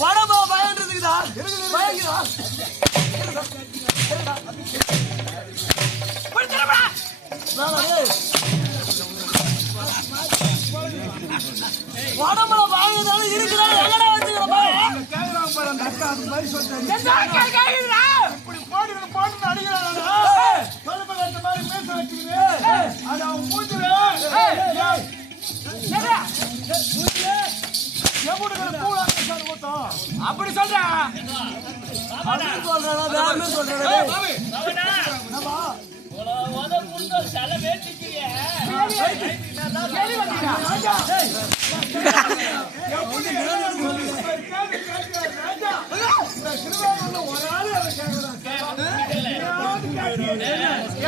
வடமா பயம் இருக்குதா பயங்குதா வடம்புல பயந்தாலும் இருக்குதா? எங்கடா வச்சுக்கிற பயம் கேக்குறாங்க பாரு அந்த அக்கா அது மாதிரி சொல்றாங்க என்ன கேக்குறா இப்படி போட்டு போட்டு அடிக்கிறாங்க சொல்லுங்க அந்த மாதிரி பேச வச்சுக்கிது அது அவன் மூஞ்சில அப்படி சொல்றா. அப்படி சொல்றா வேற சொல்றா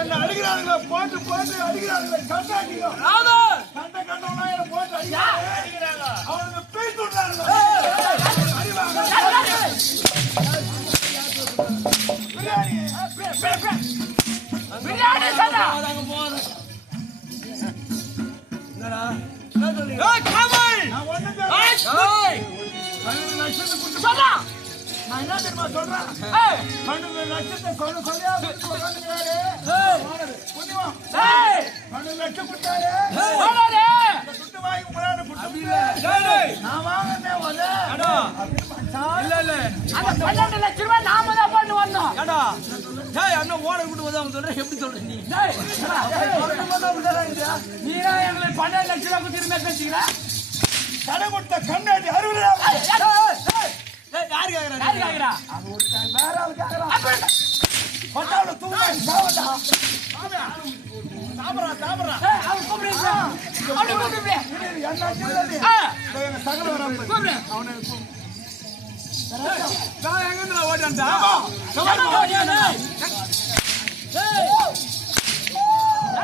என்ன அடிக்கிறாங்களா போட்டு போட்டு அடிக்கிறாங்களா கண்ட கண்டவனா என்ன போட்டு அடிக்கிறாங்க அவனுக்கு பீஸ் விடுறாங்க பிரியாணி. பிரியாணி சொல்றா நான் ஒண்ணும் சொல்றேன். நான் என்ன தெரியுமா சொல்றேன் பன்னெண்டு லட்சத்தை சொல்ல சொல்லியா பன்னெண்டு லட்சம் கொடுத்தாரு துட்டு வாங்கி கொடுத்து நான் வாங்கினேன் இல்ல இல்ல. பன்னெண்டு லட்சம் ரூபாய் நாம தான் பண்ணி வந்தோம். ஏடா! டேய் அண்ணன் ஓட விட்டு வந்து அவன் சொல்றேன் எப்படி சொல்ற நீ? நீ தான் எங்களுக்கு பன்னெண்டு ரூபாய் கடை கொடுத்த கண்ணாடி அறுபது யாரு கேக்குறா யாரு கேக்குறா? வேற ஆள் கேக்குறான் பட்டாவில் தூங்காடி சாவட்டா சாப்பிட்றா சாப்பிட்றா. ஏய், அவன் கூப்பிடுங்க அவனை கூப்பிடு என்ன சொல்லி ஆ, சகல வராம கூப்பிடு. அவனை நான் எங்க இருந்து ஓடியான்டா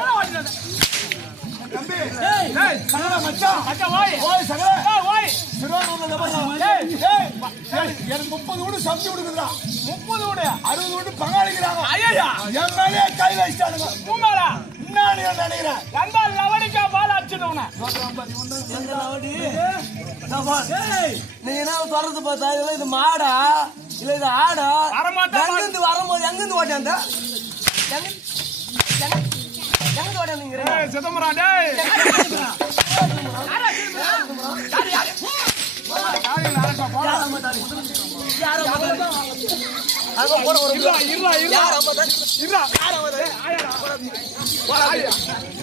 எவன் தம்பி ஏய், டேய் சகல மச்சான் மச்சான் ஓய். ஓய் சகல ஏய், ஓய். சிறுவாரூர்ல நபர் ஏய், ஏய் எனக்கு முப்பது வீடு சமைச்சு கொடுக்குறா முப்பது வீடு. அறுபது வீடு பங்காளிக்கிறாங்க ஐயையா, என் மேலே கை வச்சிட்டானுங்க உண்மைடா. நான் நினைக்கிறேன் எந்த லவடிக்கா பால் அடிச்சுட்டு உன்னை. நீ என்ன சொல்றது பார்த்தா இல்ல இது மாடா இல்ல இது ஆடா வரமாட்டா, எங்க இருந்து வரும்போது எங்க இருந்து ஓடியாந்த எங்க சிதம்பரம்.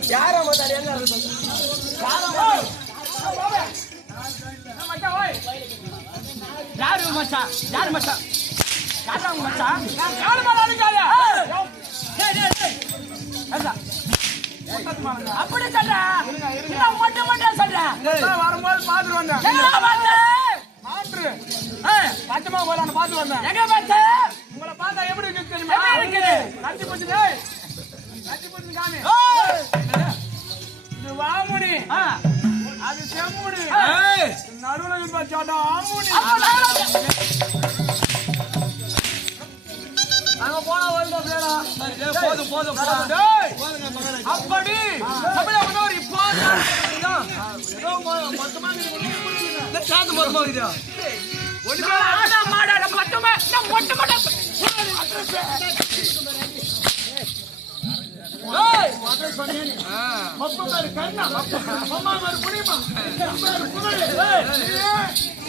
யாரா மச்சான். யாரு மச்சான்? யாரு மச்சான்? யாரா மச்சான்? அப்படி சொல்ற. என்ன மட்டும் மட்டும் சொல்ற. நான் வரும்போது பாத்துட்டு வந்தேன். மாற்று பச்சைமா போல பாத்து வந்தேன். எங்க பார்த்த உங்களை பார்த்தா எப்படி இருக்கு தெரியுமா இருக்குது போச்சு கட்டி போச்சு காமி இது வாமுனி. அது செம்முனி. நடுவுல இப்ப சாட்டா ஆமுனி. அங்க போனா பிளேடா போதும் போதும் போதும். அப்படி தமிழ முன்னோர் இப்போ சாந்து மரமா இருக்குதா? ஆடா மாடாட மட்டுமே நான் மொட்டை மொட்டை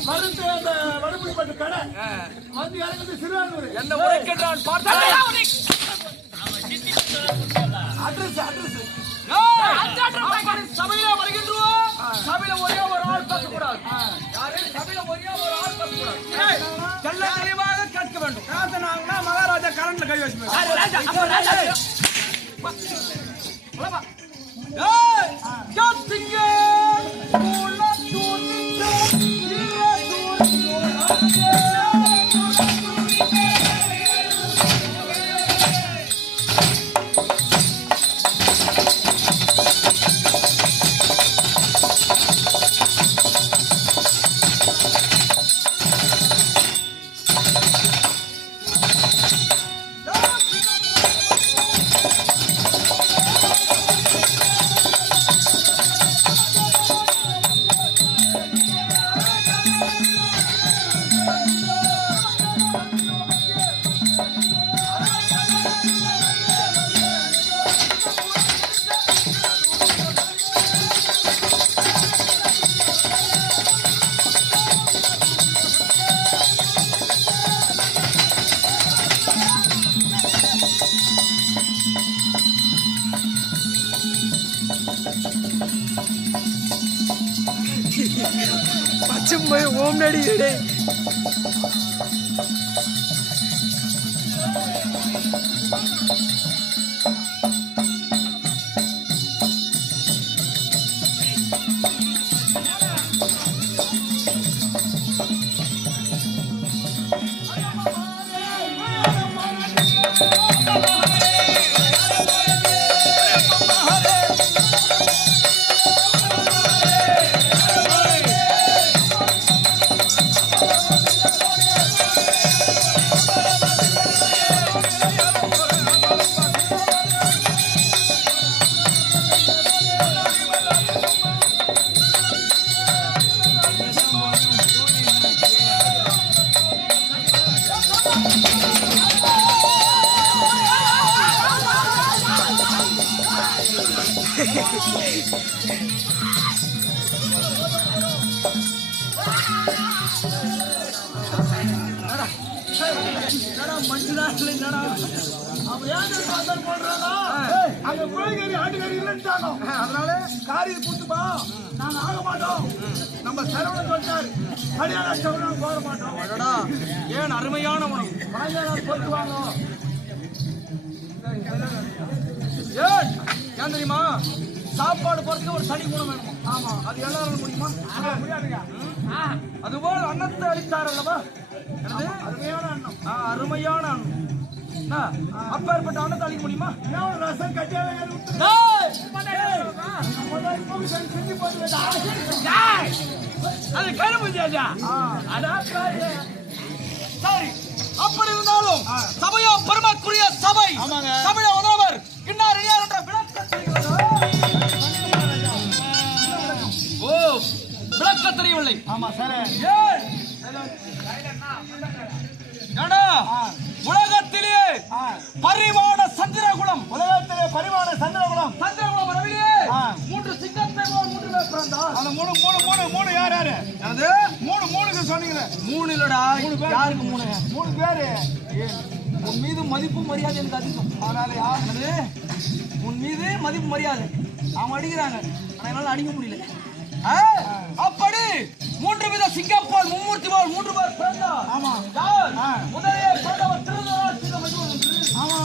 மருந்து அந்த வடுமுடிப்பட்டு கடை. வந்து இறங்குது சிறுவானூர் என்ன உரைக்கின்றான் பார்த்தாலே கரண்ட்ல கை வச்சு ஏய், கேட்டீங்க? today. முன்னாடி எடு. அவன் ஏன் மாதிரி பண்றானா? அங்க கோழிக்கறி, ஆட்டுக்கறி இல்லைன்னுட்டாங்க. அதனால காரியம் கொடுத்துப்பா, நாங்க ஆக மாட்டோம். நம்ம சரவணன் சொல்லிட்டாரு. கல்யாண சரவணன் போக மாட்டோம். அடடா, ஏன் அருமையான உணவு வாங்க, வாங்க. ஏன் ஏன் தெரியுமா சாப்பாடு பொறுத்து ஒரு தனி குணம் வேணும் ஆமா அது எல்லாரும் முடியுமா முடியாதுங்க. அதுபோல் அன்னத்தை அளித்தார் அல்லவா? அருமையான. ஆ, அருமையான அன்னம்? அப்பேற்பட்ட அன்னத்தை அளிக்க முடியுமா? ரசம் அது கரும்பு ஜாஜா. சரி அப்படி இருந்தாலும் சபையோ பெருமைக்குரிய சபை. சபைய உணவர் இன்னார் என்ற விளக்கம் விளக்கம் தெரியவில்லை ஆமா சரி. ஏன் உலகத்திலே. பரிமாண சந்திரகுலம். உலகத்திலே பரிமாண சந்திரகுலம். சந்திரகுலம் வரவிலே. மூன்று சிங்கத்தை மூன்று பேர் பிறந்தார். அந்த மூணு மூணு மூணு மூணு யார் யாரு? அது மூணு மூணுக்கு சொன்னீங்களே. மூணு இல்லடா மூணு பேர். யாருக்கு மூணு? மூணு பேரு. உன் மீது மதிப்பு மரியாதை எனக்கு அதிகம். அதனாலயா என்னது? உன் மீது மதிப்பு மரியாதை. அவங்க அடிக்கிறாங்க. ஆனா என்னால அடிக்க முடியல. ஆ? அப்படி மூன்று வித சிங்கப்பால் மும்மூர்த்தி பால் மூன்று பேர் பிறந்தார். ஆமா. யார்? முதலே பிறந்தவர் ஒன்று. ஆமா.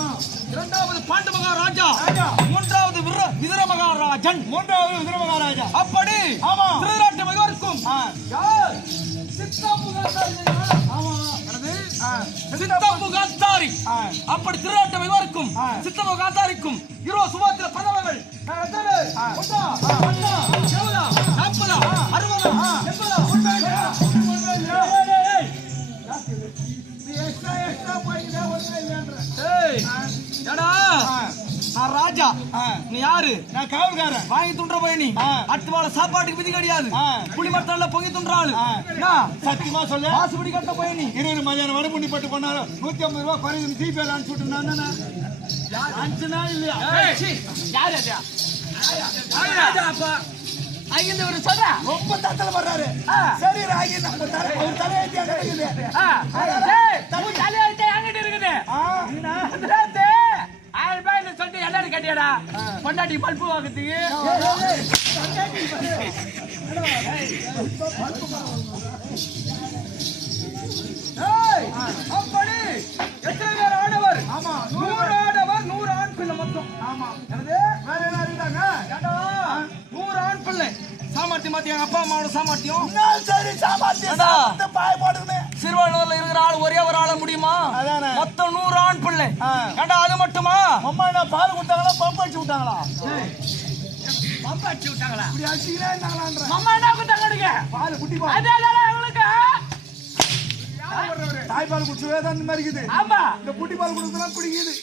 இரண்டாவது பாண்டு மகாராஜா. ராஜா. மூன்றாவது விதுர மகாராஜன். மூன்றாவது விதிரமகாராஜா அப்படி ஆமா. திருதராட்டு மகருக்கும். யார். அப்படி திருநாட்டு விவருக்கும் ஆ. சித்தமுகாத்தாரிக்கும் இருவ சுபாத்திர பிறந்தவர்கள் நான் ராஜா. நீ யாரு? நான் காவல்காரன். வாங்கி துண்ட போய் நீ. அடுத்த வாழ சாப்பாட்டுக்கு விதி கிடையாது. ஆ. புளிமத்தால பொங்கி துண்ட ஆளு? சத்தியமா சொல்லு. வாசுபடி கட்ட போய் நீ. இருபது மதியானம் வடமுண்டி பட்டு போனாலும் நூத்தி ஐம்பது ரூபாய் குறையுது ஜிபேல அனுப்பிச்சு நான் தானே அனுப்பிச்சுனா இல்லையா? யார்? ராஜா அப்பா. அங்கிருந்து ஒரு சொல்றா. ரொம்ப தத்தல ஆ. சரி ராகி நம்ம தலை ஒரு தலையேத்தி அங்க இருக்குது தலையெழுத்து என்கிட்ட இருக்குது. ஆயிரம் ரூபாய்னு சொல்லிட்டு எல்லாரும் கட்டியாடா பொண்டாட்டி பல்பு வாங்குறதுக்கு அப்படி எத்தனை பேர் ஆடவர் ஆமா நூறு ஆடவர் நூறு ஆண் பிள்ளை மொத்தம் ஆமா சாமர்த்தியம் மாத்தி எங்க அப்பா அம்மாவோட சாமர்த்தியம்? சரி? சாப்பிட்டு பாய போடுமே சிறுவனூர்ல இருக்கிற ஆள் ஒரே ஒரு ஆள முடியுமா? அதானே. மொத்தம் நூறு ஆண் பிள்ளை. ஆ. ஏண்டா அது மட்டுமா? அம்மா என்ன பால் கொடுத்தாங்களா பம்ப் அடிச்சு விட்டாங்களா? பம்பு அடிச்சு விட்டாங்களா? இப்படி இருந்தாங்களான்ற. அம்மா என்ன கொடுத்தாங்க? பால் குட்டி பால். அதே எங்களுக்கு தாய்ப்பால் குடிச்சவே தான் இந்த மாதிரி இருக்குது ஆமா. இந்த குட்டி பால் குடிக்கலாம் பிடிக்குது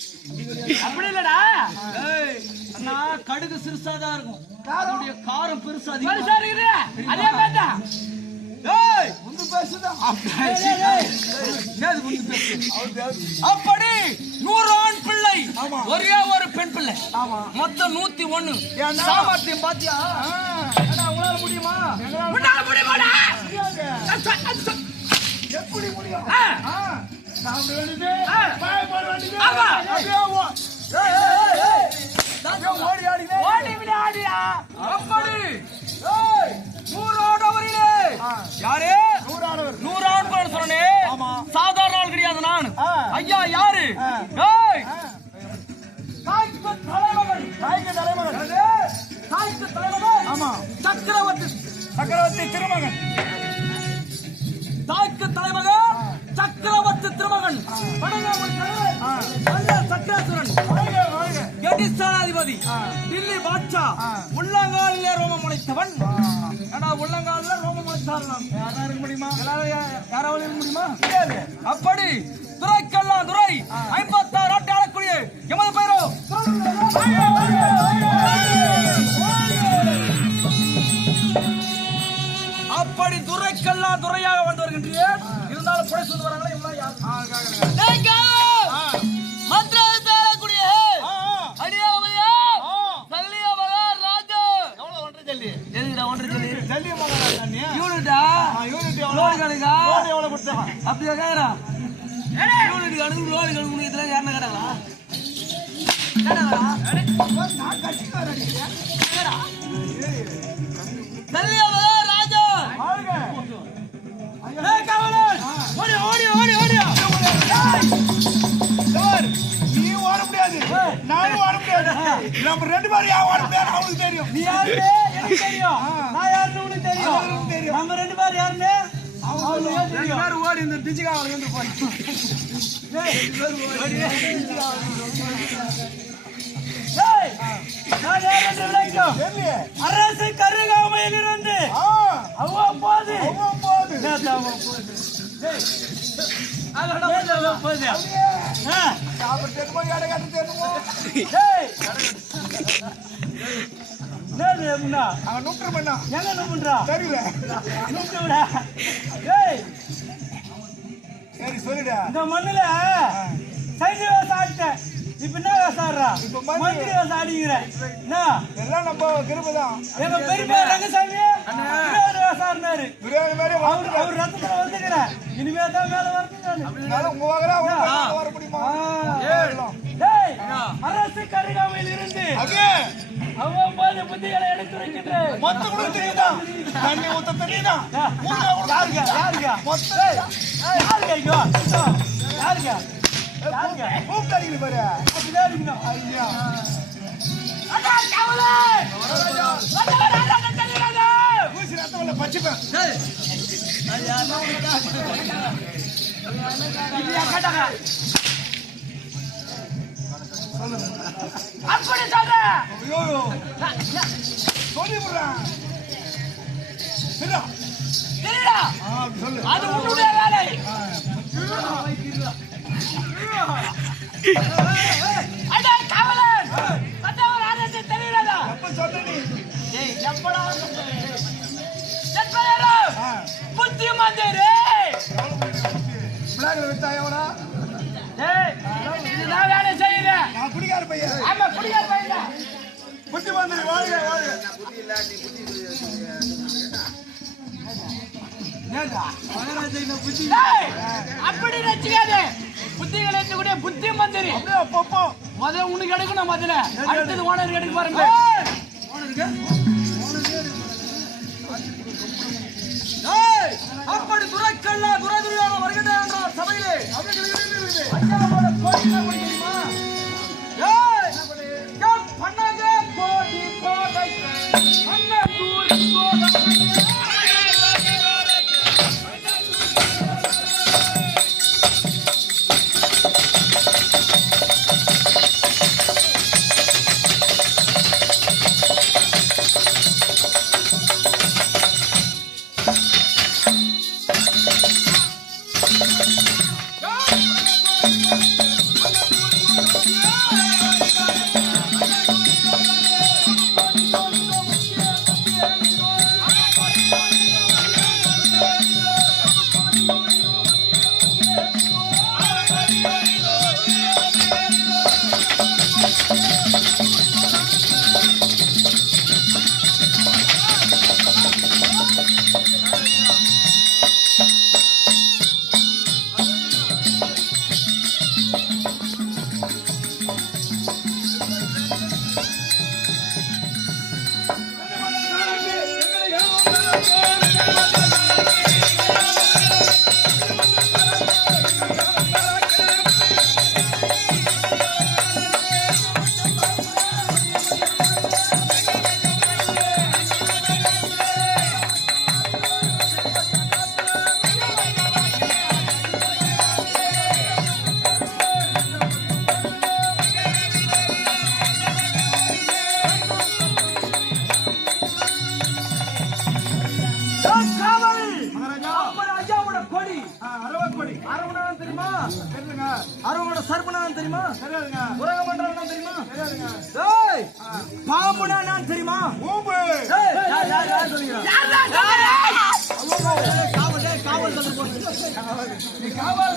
அப்படி இல்லடா. அண்ணா கடுகு சிறுசாதான் இருக்கும். காரம் அதனுடைய காரம் பெருசா அதிகமா அதே தான். ஏய், என்னது பேச்சு? அப்படி நூறு ஆண் பிள்ளை. ஒரே ஒரு பெண் பிள்ளை. ஆமா. மொத்தம் நூத்தி ஒண்ணு? சாமர்த்தியம் பாத்தியா? உங்களால முடியுமா? உன்னால முடியுமாடா? எப்படி முடியும்? சாப்பிட வேண்டியது. பாய போட வேண்டியது. அப்படியே ஓடி ஆடினே. ஓடி விட ஆடியா அப்படி. ஏய், நூறு ஆடவரிலே யாரே? நூறானவர். நூறு ஆண் கூட சொன்னே ஆமா. சாதாரண ஆள் கிடையாது நான். ஐயா யாரு. ஏய். தாய்க்கு தலைமகன். தாய்க்கு தலைமகன்? தாய்க்கு தலைமகன். ஆமா. சக்கரவர்த்தி. சக்கரவர்த்தி திருமகன். தாய்க்கு தலைமகன் சக்கரவர்த்தி திருமகன். சக்கரேஸ்வரன் டில்லி பாட்சா ஆ. உள்ளங்காலிலே ரோமம் முளைத்தவன். ஏடா உள்ளங்காலில ரோமம் முளைத்தாரலாம் யாரா இருக்க முடியுமா? யாராவது இருக்க முடியுமா? அப்படி துறைக்கெல்லாம் துறை ஐம்பத்தாறு ஆண்டு ஆளக்கூடிய எமது பெயரோ? அப்படி துறைக்கெல்லாம் துறையாக வந்து வருகின்றேன் இருந்தாலும் புடை சொல்லி வராங்களா? இவ்வளவு யார் அப்படியா கேக்குறா யூனிட் கணக்கு லோடு கணக்கு இதெல்லாம் யாருன்னா கேட்டாங்களா ராஜா? ஓடி ஓடி ஓடி ஓடி. சார், நீ ஓட முடியாது. நானும் ஓட முடியாது. நம்ம ரெண்டு பேரும் ஏன் ஓட முடியாது? அவனுக்கு தெரியும். நீ எனக்கு தெரியும். நான் யாருன்னு உனக்கு தெரியும். நம்ம ரெண்டு பேரும் யாருன்னு? அவனுக்கு ஓடி இந்த டிஜிகா வந்து அரசு கருகாமையில் இருந்து அவ்வப்போது அவ்வப்போது? என்னது எப்படின்னா? அவன் நுட்டுற மண்ணா. எங்க நம்புன்றா? தெரியல. நம்புடா. ஏய், சரி சொல்லுடா இந்த மண்ணுல வேஷம் ஆடிட்டேன். இப்ப என்ன மண்ணு. மந்திரி வேஷம் ஆடிக்கிற. என்ன? எல்லாம் நம்ம கிருபதான் எங்க பெரியப்பா ரங்கசாமி மாதிரி அவர். அவர் ரத்தத்துல வந்துக்கிறேன் இனிமே தான் மேல வகரா வர முடியுமா அரசு கருகாமையில் இருந்து அவ்வப்போது புத்திகளை எடுத்துரைக்கின்றேன் மொத்த கூட தெரியுதா தண்ணி ஊத்த தெரியுதா ஊத்தா கூட யாருங்க யாருங்க மொத்த யாருங்க இங்கோ இங்கோ. யாருங்க யாருங்க கூப்பிட்டு அடிக்கணும் பாரு அப்படிதான் இருக்கணும் ஐயா அடா, காவலன்! வந்தவன் அப்படி சொல்றேன் சொல்லி விடுறேன் சொல்லு. அது உன்னுடைய வேலை. அடா, காவலன்! எப்ப சொன்ன எப்படா பையன் ஆமா குடியார் பையன் புத்தி. வாழ்க ஏய், அப்படி நினைச்சுக்காதே. புத்திகளை கூட புத்தி மந்திரி. அப்பப்போ முதல்ல உனக்கு எடுக்கணும் முதல்ல. அடுத்தது எடுக்க பாருங்க. அப்படி துரைக்கல்லா துரைதுரையான வருகின்ற என்றால் சபையிலே. அஞ்சாவோட 你敢不